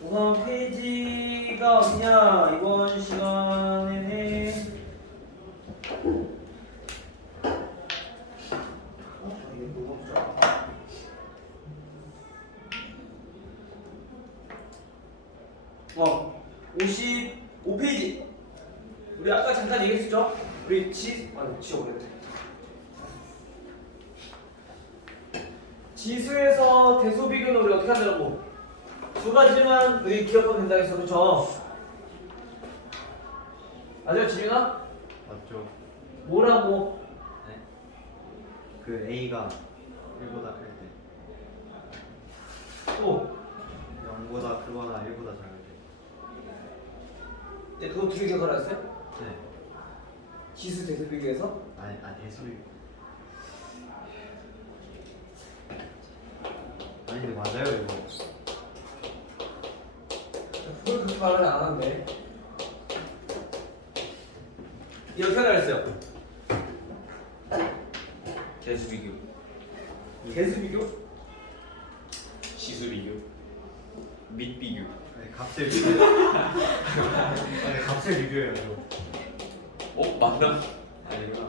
우선 페이지가 어디냐? 이번 시간에는 어 55페이지. 우리 아까 잠깐 얘기했었죠? 우리 지워버렸네. 지수에서 대수 비교는 우리 어떻게 한다고? 두 가지만 우리 기억하면 된다 했어, 그쵸? 맞아요, 지윤아? 맞죠? 뭐라고? 네. 그 A가 1보다 클 때, 또 0보다 크거나 1보다 작을 때. 네, 그거 두 개 기억하라 했어요? 네. 지수 대수 비교에서? 아니 대수비. 아니 근데 맞아요 이거. 그걸 그렇게 말을 안 하는데. 이렇게 하라 했어요. 개수 비교, 대수 비교? 지수 비교, 밑 비교. 아니 값을 비교. 아니 값을 비교해요 저. 맞나? 아니구나.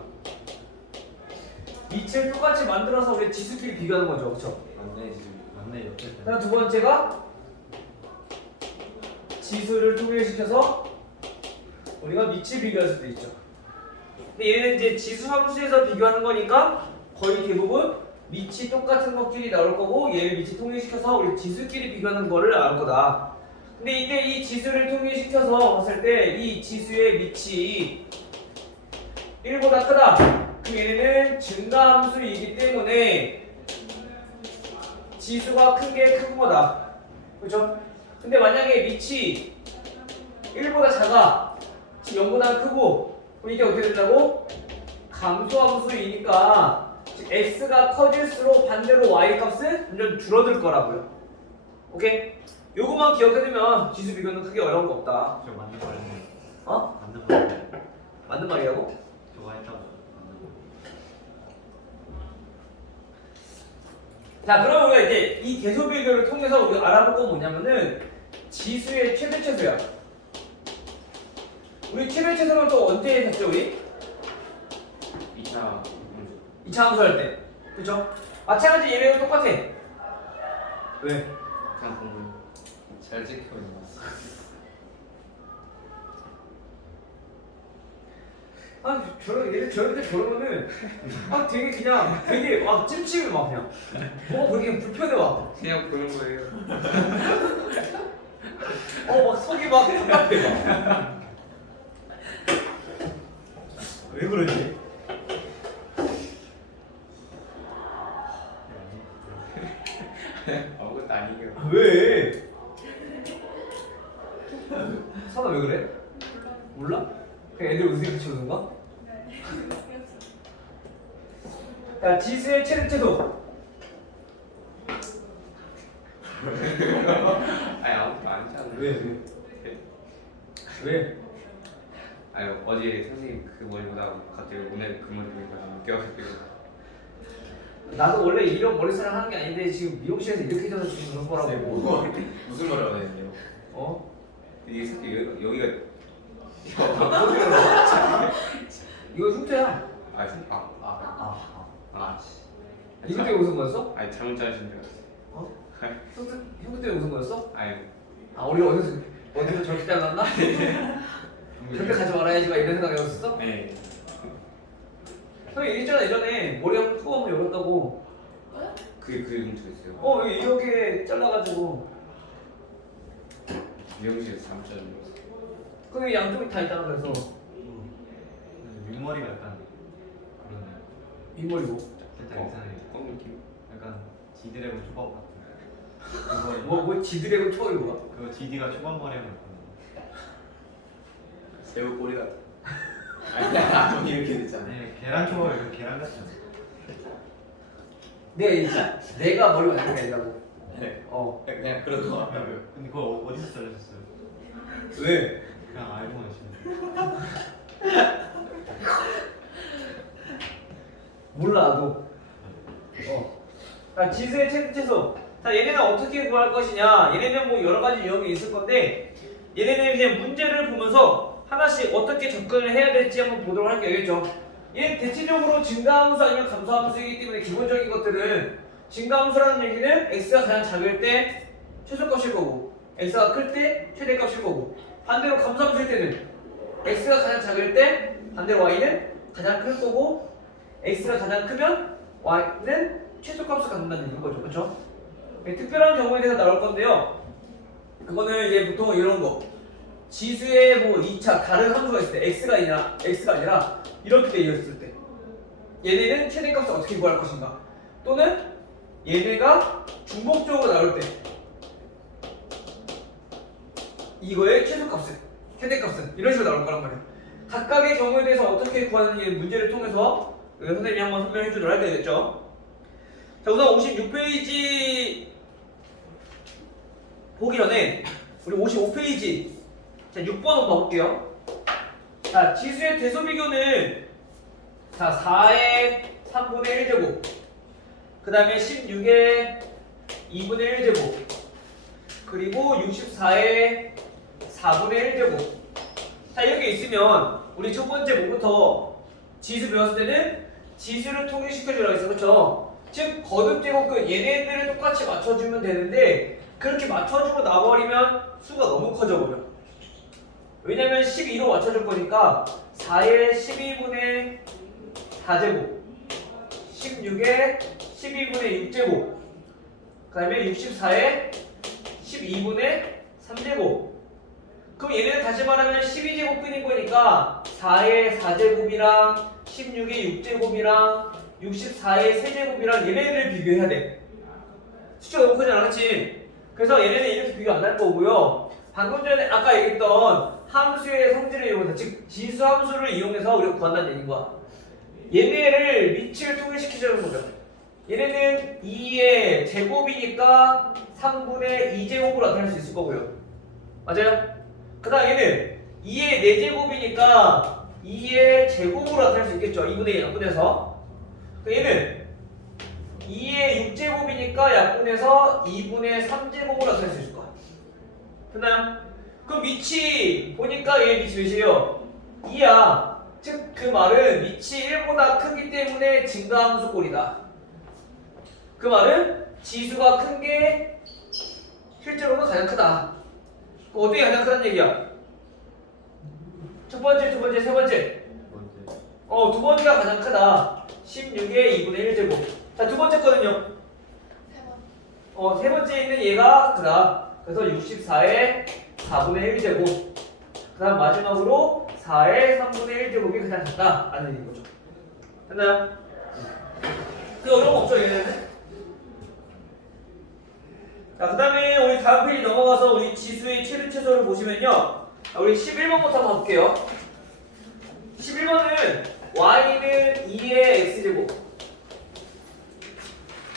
밑을 똑같이 만들어서 우리 지수끼리 비교하는 거죠, 그쵸? 맞네 지수. 맞네 옆에. 그다음 두 번째가 지수를 통일시켜서 우리가 밑을 비교할 수도 있죠. 근데 얘는 이제 지수 함수에서 비교하는 거니까 거의 대부분 밑이 똑같은 것끼리 나올 거고 얘를 밑이 통일시켜서 우리 지수끼리 비교하는 거를 나올 거다. 근데 이때 이 지수를 통일시켜서 봤을 때 이 지수의 밑이 1보다 크다. 그럼 얘네는 증가함수이기 때문에 지수가 큰 게 큰 거다. 그렇죠? 근데 만약에 밑이 1보다 작아. 지금 0보다 크고 그럼 이게 어떻게 된다고? 감소함수이니까 즉 x가 커질수록 반대로 y 값은 점점 줄어들 거라고요. 오케이? 요거만 기억해두면 지수 비교는 크게 어려운 거 없다. 저 맞는 말이네. 어? 맞는 말이네. 맞는 말이라고? 저거 했다고. 맞는 말. 자, 그럼 우리가 이제 이 대소 비교를 통해서 우리가 알아볼 건 뭐냐면은 지수의 최대 최소야. 우리 최대 최소는 또 언제 했었죠, 우리? 2차 2차 함수할 때. 그쵸? 마찬가지 얘네도 똑같아. 왜? 그냥 공부 잘 지켜 있는 거. 아, 얘네 저러면은 되게 그냥 되게 막 찜찜해 막 그냥. 뭐가 그렇게 불편해 막. 그냥 보는 거예요. 막 속이 막 답답해 막. 왜 그러지? 아무것도 아니에요. 왜? 사나 왜 그래? 몰라? 그냥 애들 웃음이 같이 웃는가? 자, 지수의 최대치도. 아니 아무것도 아니잖아. 왜? 왜? 아니 어제 선생님 그 머리 보다가 갑자기 오늘 그 머리 보니까 웃겨가지고. 나도 원래 이런 머리스타일 하는 게 아닌데 지금 미용실에서 이렇게 해줘서 지금 그런 거라고. 무슨 말을 하고 있는데요? 어? 이게 여기가 이거 흉터야. 이렇게 웃은 거였어? 아니 잘못 자르신 줄 알았어요. 어? 흉터 때문에 웃은 거였어? 아니 우리 어디서 저렇게 잘랐나? 그렇게 가지 말아야지 막 이런 생각이었어? 네. 형이 얘기했잖아 예전에 머리 한번 푸고 한번 열었다고. 그게 좀 있어요. 이렇게 잘라가지고 미용실에서 잘못 자른 거였어요. 그게 양쪽이 다 있잖아. 그래서 윗머리가 약간 그러네. 윗머리고 살짝 이상해. 껌 느낌? 약간 지드래곤 초밥 같은. 뭐 지드래곤 초월이 뭐야? 그거 GD가 초밥 머리 하면 있거든. 새우 꼬리 같아. 아니 이렇게 됐잖아. 아니 계란 초밥이 그 계란 같잖아. 내가 머리 만든 게 아니라고. 네. 그냥 그런 거 야, 같아요. 근데 그거 어디서 자르셨어요? 왜? 그냥 알고 하시는. 몰라 나도. 지수의 최대 최소 자, 얘네는 어떻게 구할 것이냐? 얘네는 뭐 여러 가지 유형이 있을 건데 얘네는 그냥 문제를 보면서 하나씩 어떻게 접근을 해야 될지 한번 보도록 할게요. 알겠죠? 얘는 대체적으로 증가함수 아니면 감소함수이기 때문에 기본적인 것들은 증가함수라는 얘기는 x가 가장 작을 때 최소값일 거고 x가 클 때 최대값일 거고 반대로 감소함수일 때는 x가 가장 작을 때 반대로 y는 가장 클 거고 x가 가장 크면 y는 최소값을 갖는다는 얘기인 거죠. 그렇죠? 특별한 경우에 대해서 나올 건데요. 그거는 이제 보통 이런 거 지수의 뭐 2차 다른 함수가 있을 때 x가 아니라 이렇게 되어 있을 때 얘네는 최대값을 어떻게 구할 것인가 또는 얘네가 중복적으로 나올 때 이거의 최소값은 최대값은 이런 식으로 나올 거란 말이에요. 각각의 경우에 대해서 어떻게 구하는지 문제를 통해서 선생님이 한번 설명해 주도록 할 때겠죠. 자, 우선 56페이지 보기 전에 우리 55페이지 자 6번 한번 봐볼게요. 자, 지수의 대소 비교는 자 4의 3분의 1제곱 그 다음에 16의 2분의 1제곱 그리고 64의 4분의 1제곱 자 이렇게 있으면 우리 첫 번째 뭐부터 지수 배웠을 때는 지수를 통일시켜주라고 했어. 그렇죠? 즉 거듭제곱근 얘네들을 똑같이 맞춰주면 되는데 그렇게 맞춰주고 나버리면 수가 너무 커져버려. 왜냐면 12로 맞춰줄 거니까 4의 12분의 4제곱 16의 12분의 6제곱 그 다음에 64의 12분의 3제곱 그럼 얘네는 다시 말하면 12제곱근인 거니까 4의 4제곱이랑 16의 6제곱이랑 64의 3제곱이랑 얘네를 비교해야 돼. 숫자가 너무 크지 않았지? 그래서 얘네는 이렇게 비교 안 할 거고요. 방금 전에 아까 얘기했던 함수의 성질을 이용해서 즉 지수 함수를 이용해서 우리가 구한다는 얘기인 거야. 얘네를 밑을 통일시키자는 거죠. 얘네는 2의 제곱이니까 3분의 2제곱으로 나타낼 수 있을 거고요. 맞아요? 그 다음 얘는 2의 4제곱이니까 2의 제곱으로 나타낼 수 있겠죠. 2분의 1 약분해서. 얘는 2의 6제곱이니까 약분해서 2분의 3제곱으로 나타낼 수 있을 거야. 됐나요? 그럼 밑이 보니까 얘 밑이 몇이에요? 2야. 즉 그 말은 밑이 1보다 크기 때문에 증가함수 꼴이다. 그 말은 지수가 큰 게 실제로는 가장 크다. 어떻게 가장 크다는 얘기야? 첫 번째, 두 번째, 세 번째. 두 번째가 가장 크다. 16의 2분의 1제곱. 자, 두 번째 거는요? 세 번째 있는 얘가 크다. 그래서 64의 4분의 1제곱. 그 다음 마지막으로 4의 3분의 1제곱이 가장 작다. 라는 얘기인 거죠. 됐나요? 그 어려움 없죠, 얘네는? 자, 그 다음에 우리 다음 페이지 넘어가서 우리 지수의 최대 최소를 보시면요. 우리 11번부터 한번 볼게요. 11번은 y는 2의 x제곱.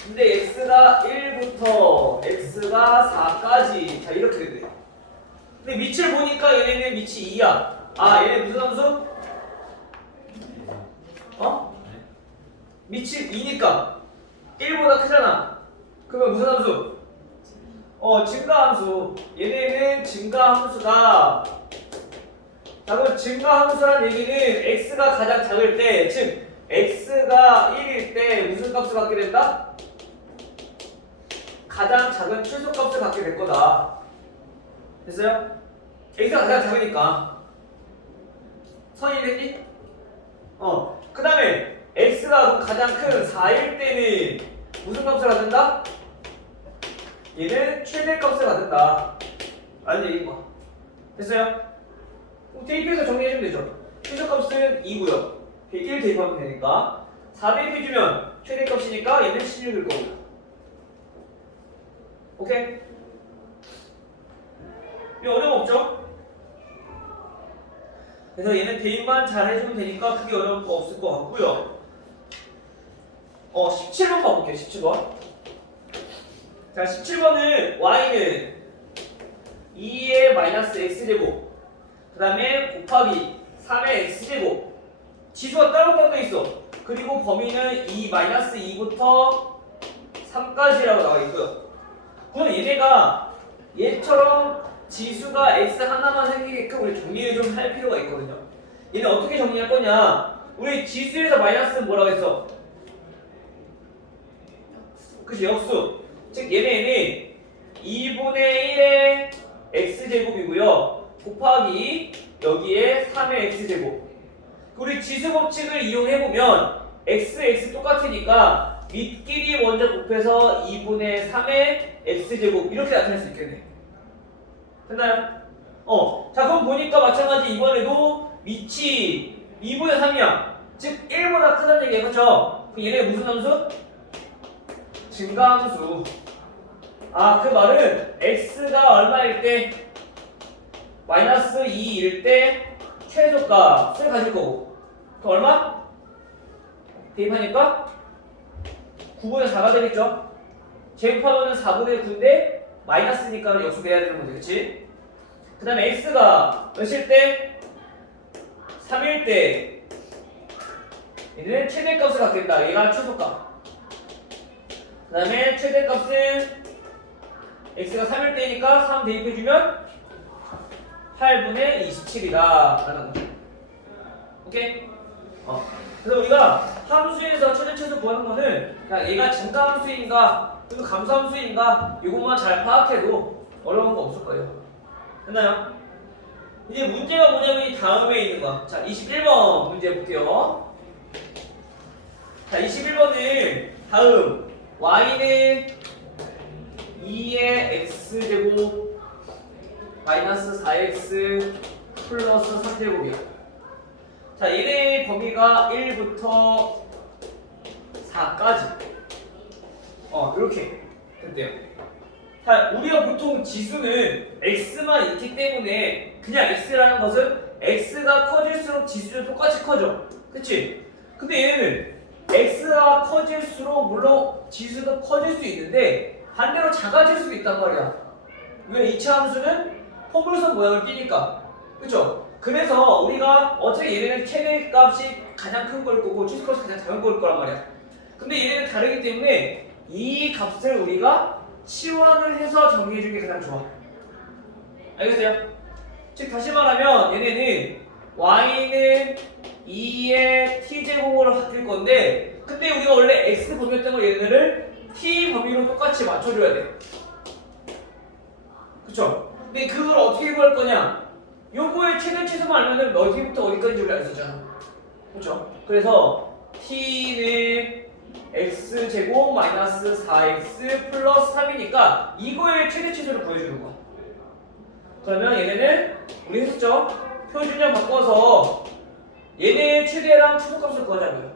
근데 x가 1부터 x가 4까지. 자, 이렇게 된대요. 근데 밑을 보니까 얘네는 밑이 2야. 아, 얘네 무슨 함수? 밑이 2니까 1보다 크잖아. 그러면 무슨 함수? 증가함수. 얘네는 증가함수다. 자, 그럼 증가함수란 얘기는 x가 가장 작을 때, 즉 x가 1일 때 무슨 값을 갖게 된다? 가장 작은 최소값을 갖게 될 거다. 됐어요? x가 가장 작으니까 선이 되지? 그 다음에 x가 가장 큰 4일 때는 무슨 값을 갖는다? 얘는 최대값을 갖는다 라는 얘기인 거야. 됐어요? 대입해서 정리해주면 되죠. 최소값은 2고요 1 대입하면 되니까 4 대입해주면 최대값이니까 얘는 16일 거고. 오케이? 이 어려움 없죠? 그래서 얘는 대입만 잘 해주면 되니까 크게 어려운 거 없을 것 같고요. 17번 봐볼게요. 17번. 자, 17번은 y는 2의 마이너스 x제곱 그 다음에 곱하기 3의 x제곱 지수가 따로따로 돼 있어. 그리고 범위는 2 마이너스 2부터 3까지라고 나와 있고요. 그럼 얘네가 얘처럼 지수가 x 하나만 생기게끔 우리 정리를 좀 할 필요가 있거든요. 얘는 어떻게 정리할 거냐? 우리 지수에서 마이너스는 뭐라고 했어? 그치, 역수. 즉 얘네는 2분의 1의 x제곱이고요. 곱하기 여기에 3의 x제곱. 우리 지수 법칙을 이용해보면 x 똑같으니까 밑끼리 먼저 곱해서 2분의 3의 x제곱 이렇게 나타낼 수 있겠네. 됐나요? 자 그럼 보니까 마찬가지 이번에도 밑이 2분의 3이야. 즉 1보다 크다는 얘기야. 그쵸? 그럼 얘네 무슨 함수? 증가함수. 그 말은 x가 얼마일 때? 마이너스 2일 때 최소값을 가질 거고. 그 얼마? 대입하니까 9분의 4가 되겠죠? 제곱하면 4분의 9인데 마이너스니까 역수돼야 되는 거지. 그치? 그 다음에 x가 몇일 때? 3일 때 얘는 최대값을 갖겠다. 얘가 최소값. 그 다음에 최대값은 x가 3일 때니까 3 대입해주면 8분의 27이다 라는 거죠. 오케이? 그래서 우리가 함수에서 최대 최소 구하는 거는 그냥 얘가 증가함수인가 또는 감소함수인가 이것만 잘 파악해도 어려운 거 없을 거예요. 됐나요? 이제 문제가 뭐냐면 이 다음에 있는 거. 자, 21번 문제 볼게요. 자, 21번은 다음 y는 2의 x제곱 마이너스 4x 플러스 3제곱이야. 자, 얘네 범위가 1부터 4까지 이렇게 됐대요. 자, 우리가 보통 지수는 x만 있기 때문에 그냥 x라는 것은 x가 커질수록 지수도 똑같이 커져. 그치? 근데 얘는 x가 커질수록 물론 지수도 커질 수 있는데 반대로 작아질 수도 있단 말이야. 왜? 이차 함수는 포물선 모양을 띠니까. 그쵸? 그래서 우리가 어차피 얘네는 최대값이 가장 큰 걸 거고 최소값이 가장 작은 걸 거란 말이야. 근데 얘네는 다르기 때문에 이 값을 우리가 치환을 해서 정리해주는 게 가장 좋아. 알겠어요? 즉 다시 말하면 얘네는 y는 2의 t제곱으로 바뀔 건데 근데 우리가 원래 x 범위였던 걸 얘네를 t 범위로 똑같이 맞춰줘야 돼. 그쵸? 근데 그걸 어떻게 구할 거냐? 요거의 최대 최소만 알면은 어디부터 어디까지 우리 알 수 있잖아. 그쵸? 그래서 t는 x제곱 마이너스 4x 플러스 3이니까 이거의 최대 최소를 구해주는 거야. 그러면 얘네는 우리 했었죠? 표준형 바꿔서 얘네의 최대랑 최소값을 구하자고요.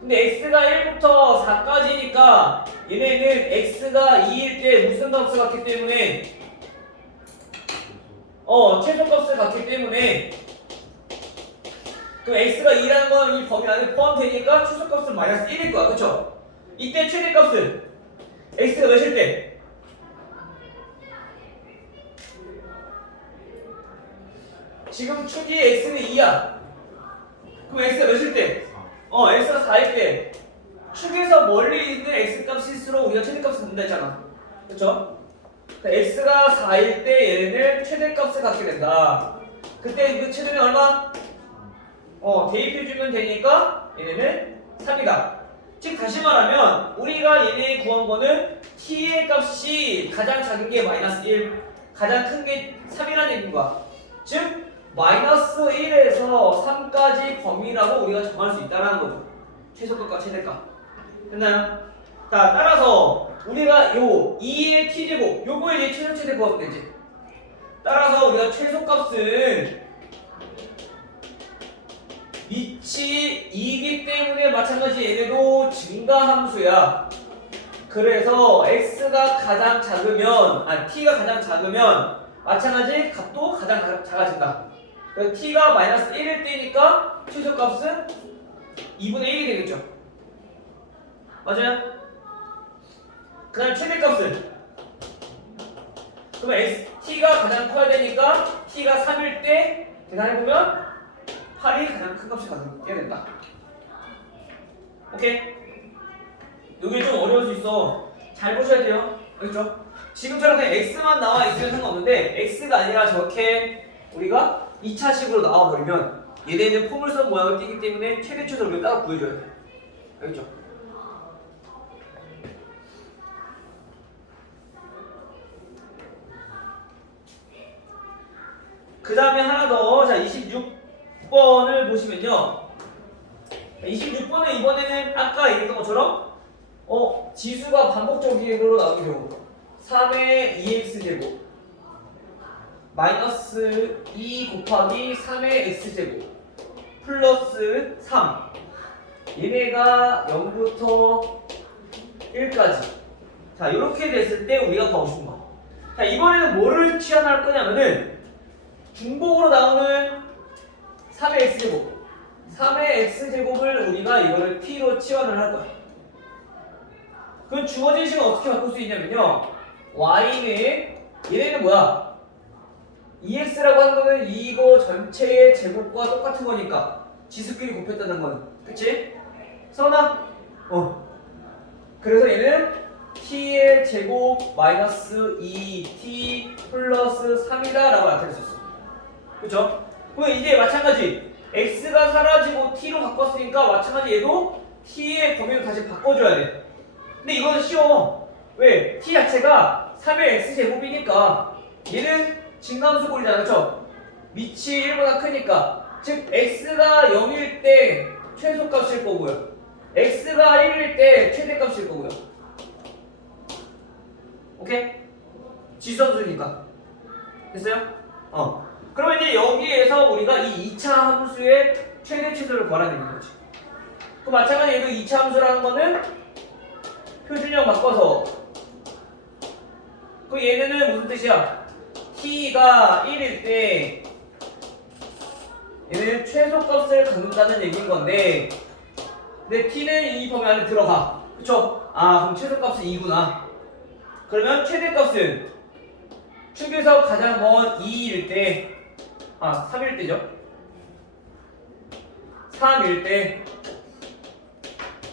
근데 x가 1부터 4까지니까 얘네는 x가 2일 때 무슨 값을 갖기 때문에 최소값을 갖기 때문에 그럼 x가 2라는 건 이 범위 안에 포함되니까 최소값은 마이너스 1일 거야. 그쵸? 이때 최대값은 x가 몇일 때? 지금 축이 x는 2야. 그럼 x가 몇일 때? x가 4일 때 축에서 멀리 있는 x값일수록 우리가 최대값을 갖는다 했잖아. 그쵸? x가 4일 때 얘네는 최대값을 갖게 된다. 그때 그 최대는 얼마? 대입해주면 되니까 얘네는 3이다. 즉 다시 말하면 우리가 얘네 구한 거는 t의 값이 가장 작은 게 마이너스 1, 가장 큰 게 3이라는 얘기인 거야. 즉 마이너스 1에서 3까지 범위라고 우리가 정할 수 있다는 거죠. 최소값과 최대값. 됐나요? 자, 따라서 우리가 요 2의 t제곱 요거에 이제 최소 최대 구하면 되지. 따라서 우리가 최소값은 밑이 2이기 때문에 마찬가지 얘네도 증가함수야. 그래서 x가 가장 작으면 t가 가장 작으면 마찬가지 값도 가장 작아진다. 그래서 t가 마이너스 1일 때니까 최소값은 2분의 1이 되겠죠. 맞아요? 그 다음 최대값은 그러면 t가 가장 커야 되니까 t가 3일 때 계산해보면 8이 가장 큰 값이 갖게 된다. 오케이? 이게 좀 어려울 수 있어. 잘 보셔야 돼요. 알겠죠? 지금처럼 그냥 x만 나와 있으면 상관없는데 x가 아니라 저렇게 우리가 2차식으로 나와버리면 얘네는 포물선 모양을 띠기 때문에 최대 최소를 우리가 따로 구해줘야 돼. 알겠죠? 그 다음에 하나 더. 자, 26번을 보시면요. 26번은 이번에는 아까 얘기했던 것처럼 지수가 반복적으로 나오게 되고 3의 2x제곱 마이너스 2 곱하기 3의 x제곱 플러스 3 얘네가 0부터 1까지 자 이렇게 됐을 때 우리가 가고 싶은 거. 자 이번에는 뭐를 치환할 거냐면은 중복으로 나오는 3의 x제곱 3의 x제곱을 우리가 이거를 t로 치환을 할 거야. 그럼 주어진 식은 어떻게 바꿀 수 있냐면요. y는 얘네는 뭐야? 2x라고 하는 거는 이거 전체의 제곱과 똑같은 거니까 지수끼리 곱했다는 거는 그치? 서나? 그래서 얘는 t의 제곱 마이너스 2t 플러스 3이다 라고 나타낼 수 있어. 그쵸? 그럼 이제 마찬가지 x가 사라지고 t로 바꿨으니까 마찬가지 얘도 t의 범위를 다시 바꿔줘야 돼. 근데 이거는 쉬워. 왜? t 자체가 3의 x제곱이니까 얘는 진감수꼴이잖아. 그쵸? 밑이 1보다 크니까 즉 x가 0일 때 최소값일 거고요 x가 1일 때 최대값일 거고요. 오케이? 지수함수니까 됐어요? 그러면 이제 여기에서 우리가 이 2차 함수의 최대 최소를 구하라는 거지. 그 마찬가지 얘도 2차 함수라는 거는 표준형 바꿔서 그 얘네는 무슨 뜻이야? t가 1일 때 얘는 최소값을 갖는다는 얘기인 건데 근데 t는 이 범위 안에 들어가. 그쵸? 그럼 최소값은 2구나. 그러면 최대값은 축에서 가장 먼 2일 때 3일 때죠. 3일 때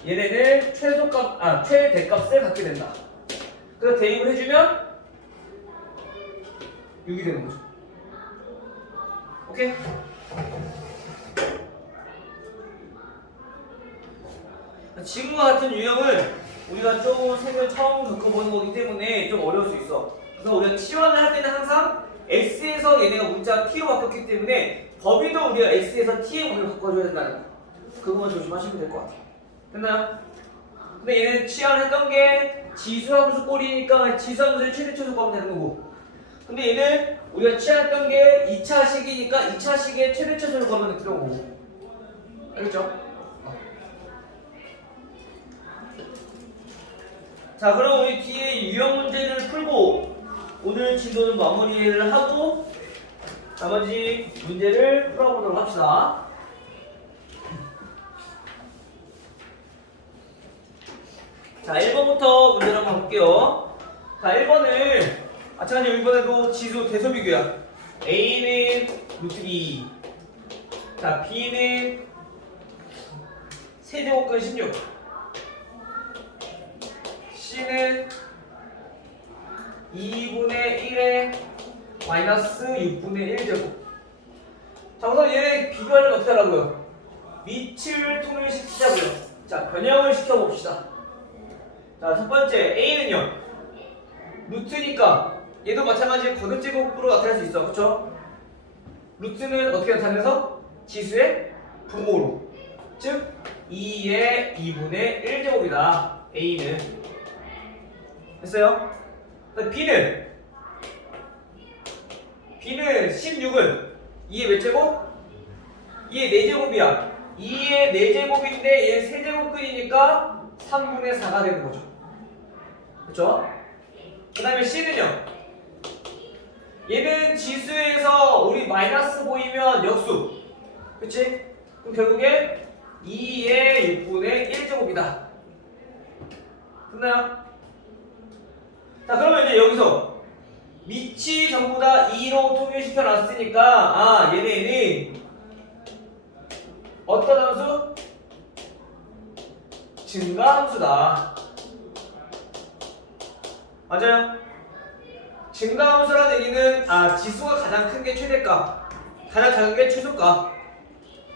얘네는 최대값을 갖게 된다. 그래서 대입을 해주면 6이 되는 거죠. 오케이? 지금과 같은 유형은 우리가 좀 생을 처음 겪어보는 거기 때문에 좀 어려울 수 있어. 그래서 우리가 치환을 할 때는 항상 x에서 얘네가 문자가 t로 바뀌었기 때문에 범위도 우리가 x에서 t의 범위로 바꿔줘야 된다는 거. 그것만 조심하시면 될 것 같아요. 됐나요? 근데 얘는 치환했던 게 지수함수 꼴이니까 지수함수의 최대 최소 구하면 되는 거고 근데 얘는 우리가 치환했던 게 2차식이니까 2차식의 최대 최소를 구하면 되는 거고 알겠죠? 자 그럼 우리 뒤에 유형 문제를 풀고 오늘 진도는 마무리를 하고 나머지 문제를 풀어보도록 합시다. 자 1번부터 문제를 한번 볼게요. 자 1번은 마찬가지로 이번에도 지수 대소 비교야. A는 루트 2 자 B는 세제곱근 16 C는 2분의 1에 마이너스 6분의 1제곱. 자 우선 얘네 비교하려면 어떻게 하라고요? 밑을 통일시키자고요. 자 변형을 시켜봅시다. 자 첫번째 A는요 루트니까 얘도 마찬가지로 거듭제곱으로 나타낼 수 있어. 그쵸? 루트는 어떻게 나타내서? 지수의 분모로 즉 2의 2분의 1제곱이다 A는. 됐어요? B는 16은 2의 몇 제곱? 2의 4제곱이야 2의 4제곱인데 얘 3제곱근이니까 3분의 4가 되는 거죠. 그쵸? 그 다음에 C는요 얘는 지수에서 우리 마이너스 보이면 역수 그치? 그럼 결국에 2의 6분의 1제곱이다. 됐나요? 자 그러면 이제 여기서 밑이 전부 다 2로 통일시켜 놨으니까 얘네는 어떤 함수? 증가함수다. 맞아요? 증가함수라는 얘기는 지수가 가장 큰 게 최대값, 가장 작은 게 최소값.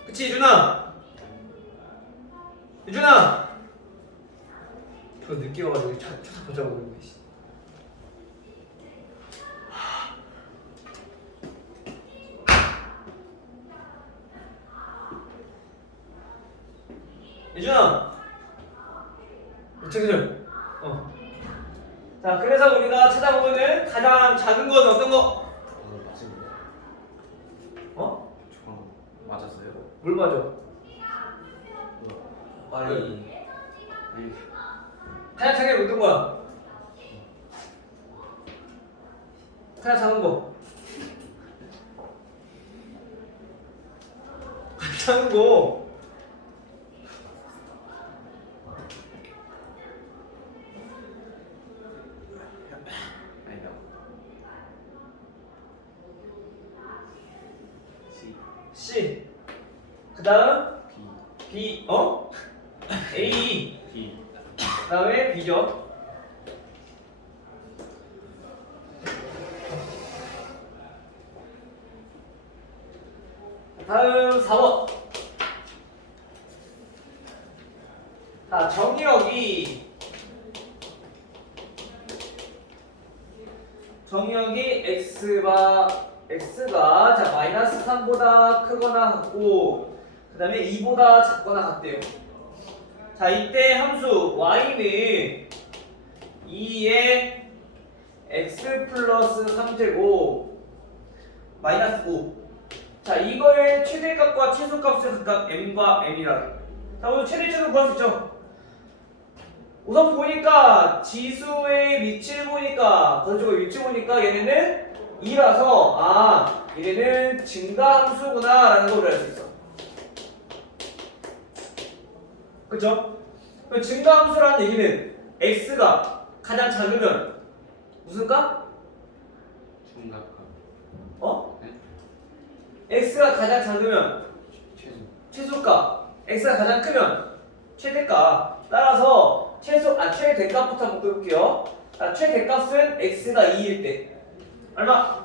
그치 유준아? 유준아! 저 늦게 와가지고 찾아보고 있네. 유준아! 책을 자, 그래서 우리가 찾아보면은 가장 작은 건 어떤 거? 맞은 거예요? 어? 맞았어요? 뭘 맞아? 아니 가장 작은 게 어떤 거야? 가장 작은 거. 가장 작은 거. 아니다. C. 그 다음 B B. A. B 그 다음에 B죠. 다음 4번. 자, 정의역이 x가 자 마이너스 3보다 크거나 같고 그 다음에 2보다 작거나 같대요. 자 이때 함수 y는 2에 x 플러스 3제곱 마이너스 5. 자 이거의 최대값과 최소값을 각각 m과 n이라. 자 오늘 최대 최소 구할 수 있죠. 우선 보니까 지수의 위치를 보니까 건축의 위치 보니까 얘네는 2라서 얘네는 증가함수구나 라는 걸 알 수 있어. 그쵸? 증가함수라는 얘기는 x가 가장 작으면 무슨 값? 중각값 네? x가 가장 작으면 최소 최소값, x가 가장 크면 최대값. 따라서 최대값부터 한번 볼게요. 최대값은 x가 2일 때 얼마?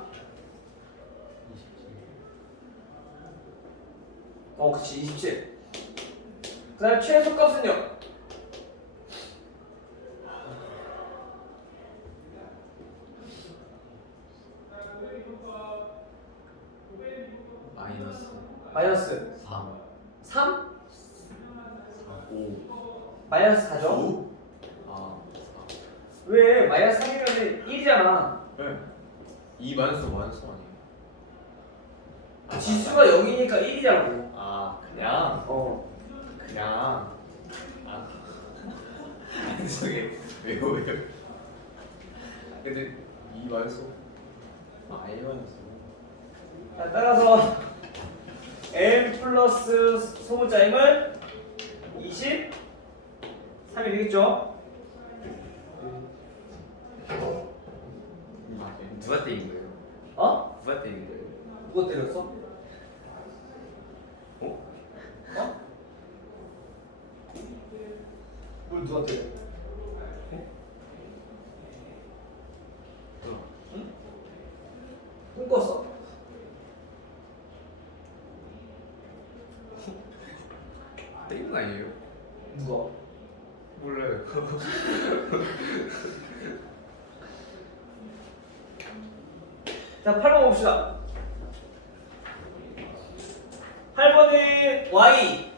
27 그치 27. 그 다음에 최소값은요? 마이너스 3 3? 5 마이너스 4죠? 왜? 마이너스 3이면 1이잖아. 네. 2 마이너스 마이너스 아니에요? 지수가 0이니까 1이잖아. 그냥 어. 아니 저게 왜요? 근데 2 마이너스 아예 마이너스 자, 따라서 m 플러스 소문자 m은 23이 되겠죠? 누가 때린 거예요? 누가 때린 거예요? 누가 때렸어? 뭘 누가 때려? 응? 꿈꿨어? 때린 거 아니에요? 누가? 몰라요. 자, 8번 봅시다. 8번은 y는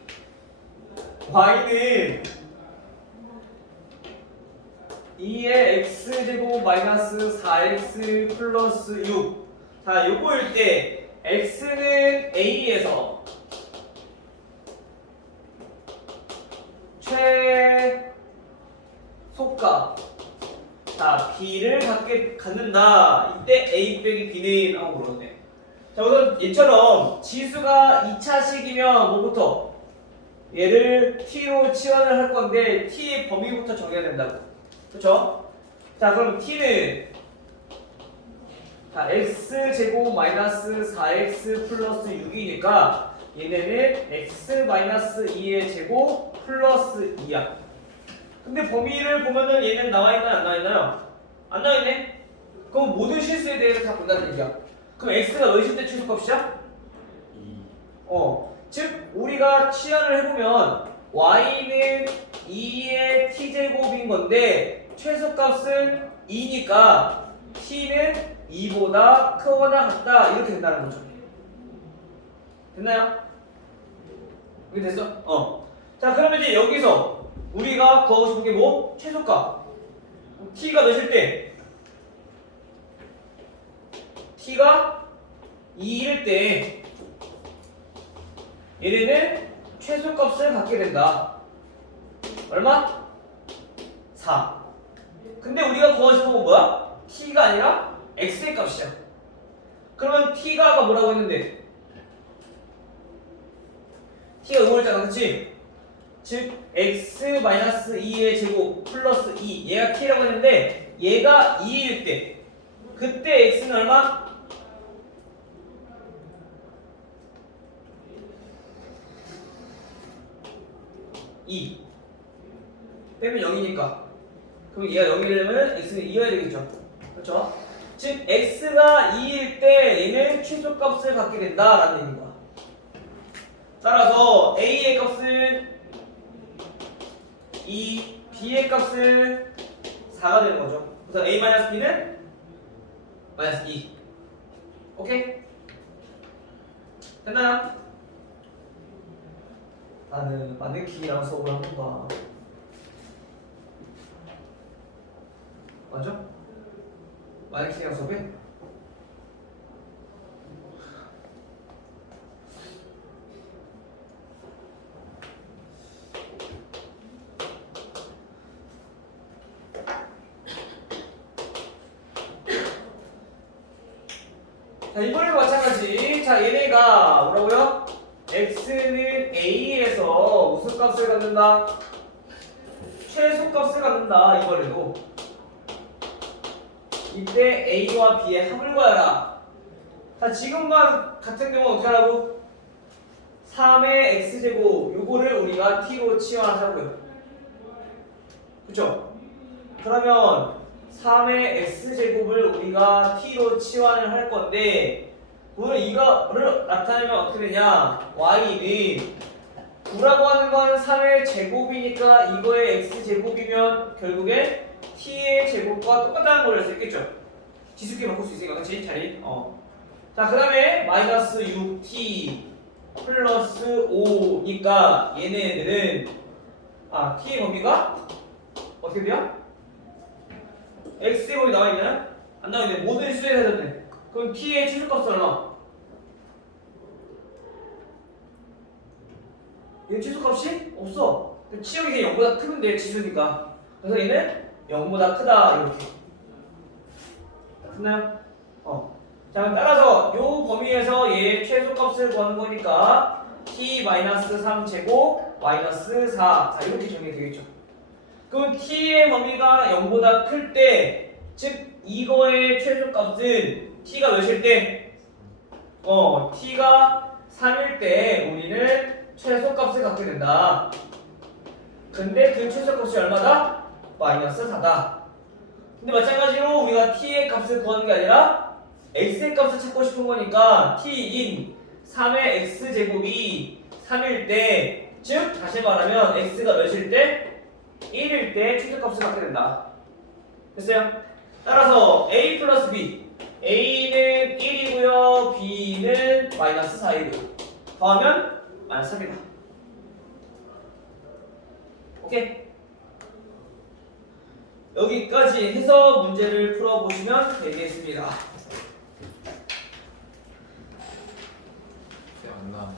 2의 x제곱 마이너스 4x 플러스 6. 자, 요거일 때 x는 a에서 최소값 자 b를 갖는다. 이때 a 빼기 b는 하고 물었네. 자 우선 얘처럼 지수가 2차식이면 뭐부터? 얘를 t로 치환을 할 건데 t의 범위부터 정해야 된다고. 그쵸? 자 그럼 t는 자 x제곱 마이너스 4x 플러스 6이니까 얘네는 x 마이너스 2의 제곱 플러스 2야. 근데 범위를 보면은 얘는 나와있나요? 안 나와있나요? 안 나와있네? 그럼 모든 실수에 대해서 다 본다는 얘기야. 그럼 x가 몇일 때 최소값이야? 2. 즉 우리가 치환을 해보면 y는 2의 t제곱인 건데 최소값은 2니까 t는 2보다 크거나 같다 이렇게 된다는 거죠. 됐나요? 이게 됐어? 자 그러면 이제 여기서 우리가 구하고 싶은 게 뭐? 최소값. t가 몇일 때? t가 2일 때 얘네는 최소값을 갖게 된다. 얼마? 4. 근데 우리가 구하고 싶은 건 뭐야? t가 아니라 x의 값이야. 그러면 t가 뭐라고 했는데? t가 응원했잖아, 그치? 즉 x-2의 제곱 플러스 2 얘가 t라고 했는데 얘가 2일 때 그때 x는 얼마? 2 빼면 0이니까 그럼 얘가 0이려면 x는 2여야 되겠죠. 그렇죠? 즉 x가 2일 때 얘는 최소값을 갖게 된다라는 얘기인 거야. 따라서 a의 값은 2, b의 값은 4가 되는 거죠. 그래서 a-b는 마이너스 2. 오케이? 됐나요? 나는 마네킹이랑 수업을 하는가. 맞아? 마네킹이랑 수업해? 자 이번에도 마찬가지. 자 얘네가 뭐라고요? x는 a에서 무슨 값을 갖는다? 최소값을 갖는다. 이번에도 이때 a와 b의 합을 구하라. 자 지금과 같은 경우 어떻게 하라고? 3의 x제곱 요거를 우리가 t로 치환하자고요. 그쵸? 그러면 3의 x제곱을 우리가 t로 치환을 할 건데 오늘 이거를 나타내면 어떻게 되냐? y는 9라고 하는 건 3의 제곱이니까 이거의 x제곱이면 결국에 t의 제곱과 똑같다는 걸 알 수 있겠죠? 지수끼리 바꿀 수 있으니까 그렇지? 자리 자 그 다음에 마이너스 6t 플러스 5니까 얘네들은 t의 범위가 어떻게 돼요? x의 범위 나와있나요? 안 나와있네. 모든 수에 해줬네. 그럼 t의 최소값은 얼마? 얘 최소값이? 없어. 치역이 이제 0보다 크면 돼, 지수니까. 그래서 얘는 0보다 크다 이렇게. 됐나요? 자 따라서 요 범위에서 얘의 최소값을 구하는 거니까 t-3 제곱 마이너스 4. 자 이렇게 정리가 되겠죠. 그럼 t의 범위가 0보다 클 때, 즉 이거의 최소값은 t가 몇일 때? t가 3일 때 우리는 최소값을 갖게 된다. 근데 그 최소값이 얼마다? 마이너스 4다. 근데 마찬가지로 우리가 t의 값을 구하는 게 아니라 x의 값을 찾고 싶은 거니까 t인 3의 x제곱이 3일 때, 즉 다시 말하면 x가 몇일 때? 1일 때 최소값을 갖게 된다. 됐어요? 따라서 a 플러스 b, a는 1이고요 b는 마이너스 4이고요 더하면 마이너스 3이다. 오케이? 여기까지 해서 문제를 풀어보시면 되겠습니다. 안 나.